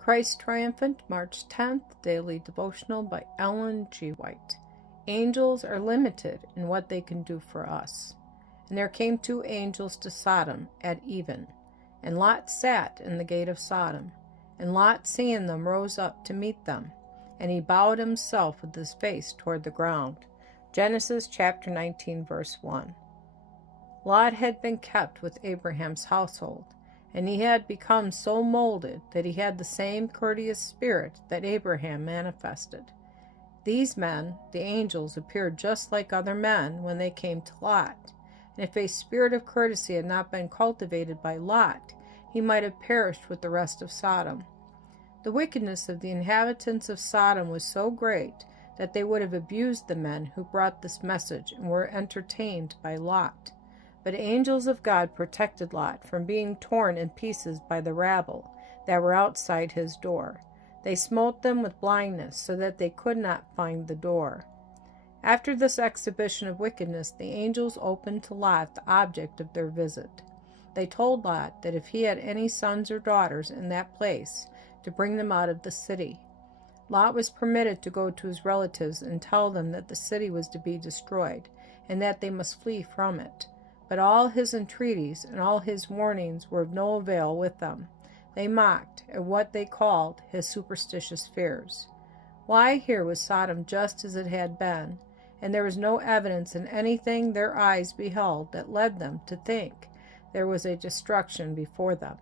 Christ Triumphant, March 10th, Daily Devotional by Ellen G. White. Angels are limited in what they can do for us. And there came 2 angels to Sodom at even, and Lot sat in the gate of Sodom. And Lot, seeing them, rose up to meet them, and he bowed himself with his face toward the ground. Genesis chapter 19, verse 1. Lot had been kept with Abraham's household, and he had become so molded that he had the same courteous spirit that Abraham manifested. These men, the angels, appeared just like other men when they came to Lot, and if a spirit of courtesy had not been cultivated by Lot, he might have perished with the rest of Sodom. The wickedness of the inhabitants of Sodom was so great that they would have abused the men who brought this message and were entertained by Lot. But angels of God protected Lot from being torn in pieces by the rabble that were outside his door. They smote them with blindness so that they could not find the door. After this exhibition of wickedness, the angels opened to Lot the object of their visit. They told Lot that if he had any sons or daughters in that place, to bring them out of the city. Lot was permitted to go to his relatives and tell them that the city was to be destroyed, and that they must flee from it. But all his entreaties and all his warnings were of no avail with them. They mocked at what they called his superstitious fears. Why, here was Sodom just as it had been, and there was no evidence in anything their eyes beheld that led them to think there was a destruction before them.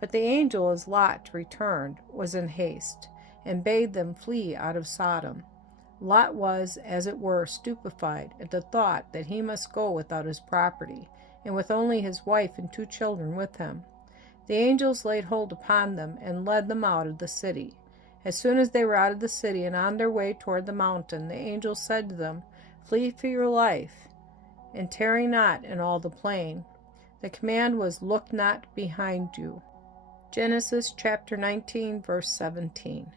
But the angel, as Lot returned, was in haste, and bade them flee out of Sodom. Lot was, as it were, stupefied at the thought that he must go without his property, and with only his wife and 2 children with him. The angels laid hold upon them and led them out of the city. As soon as they were out of the city and on their way toward the mountain, the angels said to them, "Flee for your life, and tarry not in all the plain." The command was, "Look not behind you." Genesis chapter 19, verse 17.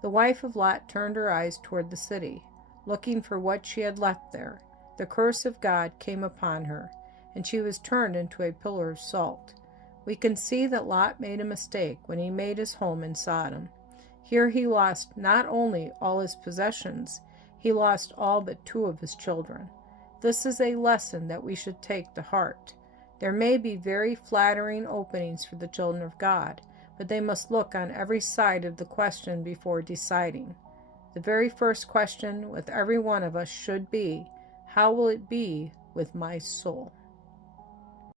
The wife of Lot turned her eyes toward the city, looking for what she had left there. The curse of God came upon her, and she was turned into a pillar of salt. We can see that Lot made a mistake when he made his home in Sodom. Here he lost not only all his possessions, he lost all but 2 of his children. This is a lesson that we should take to heart. There may be very flattering openings for the children of God, but they must look on every side of the question before deciding. The very first question with every one of us should be, how will it be with my soul?